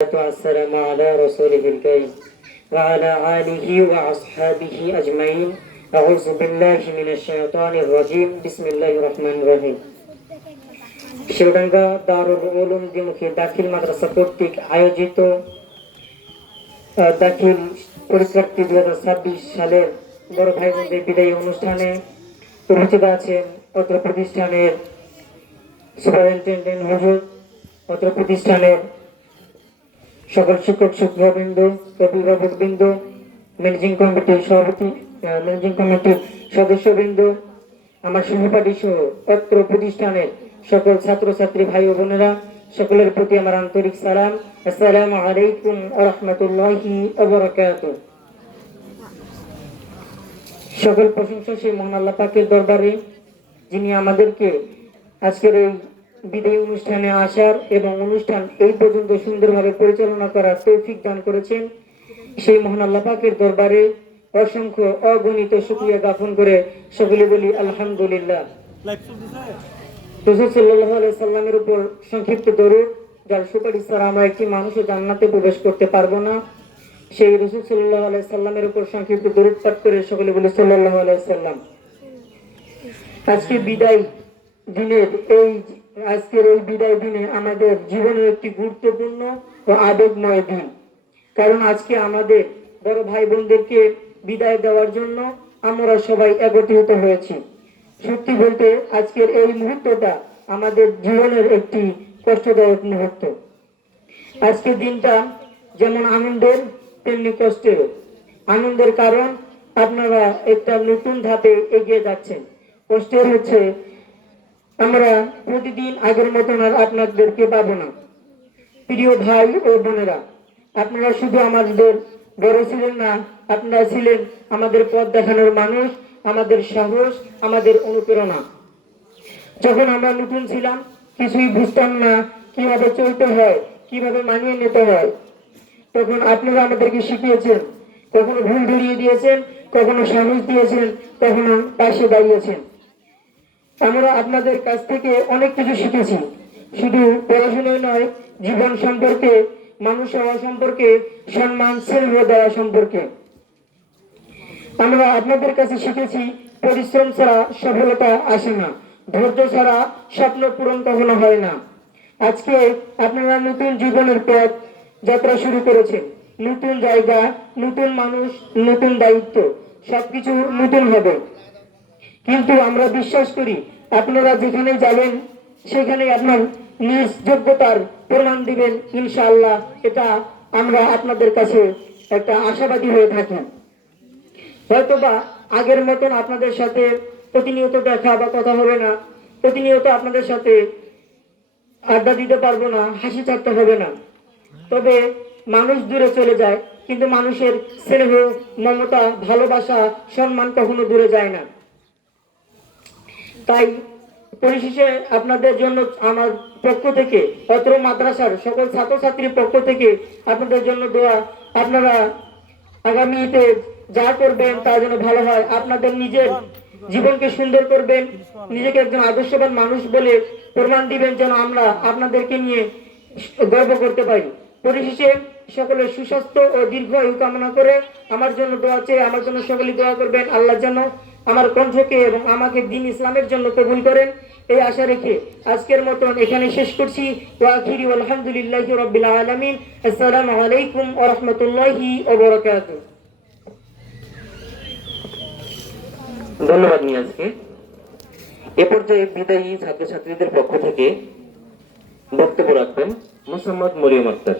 والسلام على رسوله الكريم وعلى آله وأصحابه أجمعين. أعوذ بالله من الشيطان الرجيم. بسم الله الرحمن الرحيم. শিবডাঙ্গা দারুল উলুম দ্বিমুখী দাখিল মাদ্রাসা কর্তৃক আয়োজিত দাখিল পরীক্ষার্থী 2026 সালের বড় ভাই বোনদের বিদায়ী অনুষ্ঠানে উপস্থিত আছেন অত্র প্রতিষ্ঠানের সুপারিনটেনডেন্ট হুজুর, অত্র প্রতিষ্ঠানের সকল শিক্ষক শিক্ষকবৃন্দ, অভিভাবকবৃন্দ, ম্যানেজিং কমিটির সভাপতি, ম্যানেজিং কমিটির সদস্যবৃন্দ, আমার সহপাঠী সহ অত্র প্রতিষ্ঠানের সকল ছাত্রছাত্রী ভাই ও বোনেরা, সকলের প্রতি আমার আন্তরিক সালাম। আসসালামু আলাইকুম ওয়া রাহমাতুল্লাহি ওয়া বারাকাতুহু। সকল প্রশংসা সেই মহান আল্লাহ পাকের দরবারে, যিনি আমাদেরকে আজকের এই বিদায়ী অনুষ্ঠানে আসার এবং অনুষ্ঠান এই পর্যন্ত সুন্দরভাবে পরিচালনা করার তৌফিক দান করেছেন। সেই মহান আল্লাহ পাকের দরবারে অসংখ্য অগণিত শুকরিয়া জ্ঞাপন করে সকলে বলি আলহামদুলিল্লাহ। রাসূল সাল্লাল্লাহু আলাইহি সাল্লামের উপর সংক্ষিপ্ত দরুদ, যার সুপারিশ ছাড়া আমরা একটি মানুষও জান্নাতে প্রবেশ করতে পারবো না, সেই রাসূল সাল্লাল্লাহু আলাইহি সাল্লামের উপর সংক্ষিপ্ত দরুদ পাঠ করে সকলে বলি সাল্লাল্লাহু আলাইহি সাল্লাম। আজকে বিদায় দিনের আজকের এই বিদায় দিনে আমাদের জীবনের একটি গুরুত্বপূর্ণ ও আবেগময় দিন। কারণ আজকে আমাদের বড় ভাই বোনদেরকে বিদায় দেওয়ার জন্য আমরা সবাই একত্রিত হয়েছি। সত্যি বলতে আজকের এই মুহূর্তটা আমাদের জীবনের একটি কষ্টদায়ক মুহূর্ত। আজকের দিনটা যেমন আনন্দের তেমনি কষ্টেরও। আনন্দের কারণ আপনারা একটা নতুন ধাপে এগিয়ে যাচ্ছেন। কষ্টের হচ্ছে আমরা প্রতিদিন আগের মতন আর আপনাদেরকে পাবো না। প্রিয় ভাই ও বোনেরা, আপনারা শুধু আমাদের বড় ছিলেন না, আপনারা ছিলেন আমাদের পথ দেখানোর মানুষ, আমাদের সাহস, আমাদের অনুপ্রেরণা। যখন আমরা নতুন ছিলাম, কিছুই বুঝতাম না কিভাবে চলতে হয়, কিভাবে মানিয়ে নিতে হয়, তখন আপনারা আমাদেরকে শিখিয়েছেন, কখনো ভুল ধরিয়ে দিয়েছেন, কখনো সাহস দিয়েছেন, কখনো পাশে দাঁড়িয়েছেন। আমরা আপনাদের কাছ থেকে অনেক কিছু শিখেছি, শুধু পড়াশোনায় নয়, জীবন সম্পর্কে, মানুষ হওয়া সম্পর্কে, সম্মান স্নেহ দেওয়া সম্পর্কে। আমরা আপনাদের কাছে শিখেছি পরিশ্রম ছাড়া সফলতা আসে না, ধৈর্য ছাড়া স্বপ্ন পূরণ কখনো হয় না। আজকে আপনারা নতুন জীবনের পথ যাত্রা শুরু করেছেন। নতুন জায়গা, নতুন মানুষ, নতুন দায়িত্ব, সবকিছু নতুন হবে। কিন্তু আমরা বিশ্বাস করি আপনারা যেখানে যাবেন সেখানে আপনার নিজ যোগ্যতার প্রমাণ দিবেন ইনশাআল্লাহ। এটা আমরা আপনাদের কাছে একটা আশাবাদী হয়ে থাকি। হয়তোবা আগের মতন আপনাদের সাথে প্রতিনিয়ত দেখা বা কথা হবে না, প্রতিনিয়ত আপনাদের সাথে আড্ডা দিতে পারবো না, হাসি ঠাট্টা হবে না। তবে মানুষ দূরে চলে যায়, কিন্তু মানুষের স্নেহ, মমতা, ভালোবাসা, সম্মান কখনো দূরে যায় না। তাই পরিশেষে আপনাদের জন্য আমার পক্ষ থেকে, অত্র মাদ্রাসার সকল ছাত্রছাত্রীর পক্ষ থেকে আপনাদের জন্য দোয়া। আপনারা আগামীতে যা করবেন তা যেন ভালো হয়। আপনাদের নিজের জীবনকে সুন্দর করবেন, নিজেকে একজন আদর্শবান মানুষ বলে প্রমাণ দিবেন, যেন আমরা আপনাদেরকে নিয়ে গর্ব করতে পারি। পরিশেষে সকলের সুস্বাস্থ্য ও দীর্ঘায়ু কামনা করে আমার জন্য দোয়া চেয়ে আমার জন্য সকলে দোয়া করবেন। আল্লাহ যেন আমার কণ্ঠকে এবং আমাকে দ্বীন ইসলামের জন্য কবুল করেন, এই আশা রেখে আজকের মতন এখানে শেষ করছি। ওয়া আখিরি আলহামদুলিল্লাহি রাব্বিল আলামিন। আসসালামু আলাইকুম ওয়া রাহমাতুল্লাহি ওয়া বারাকাতুহু। ধন্যবাদ নিয়াজকে। এ পর্যায়ে বিদায়ী ছাত্রছাত্রীদের পক্ষ থেকে বক্তব্য রাখবেন মোহাম্মদ মরিয়ম আক্তার।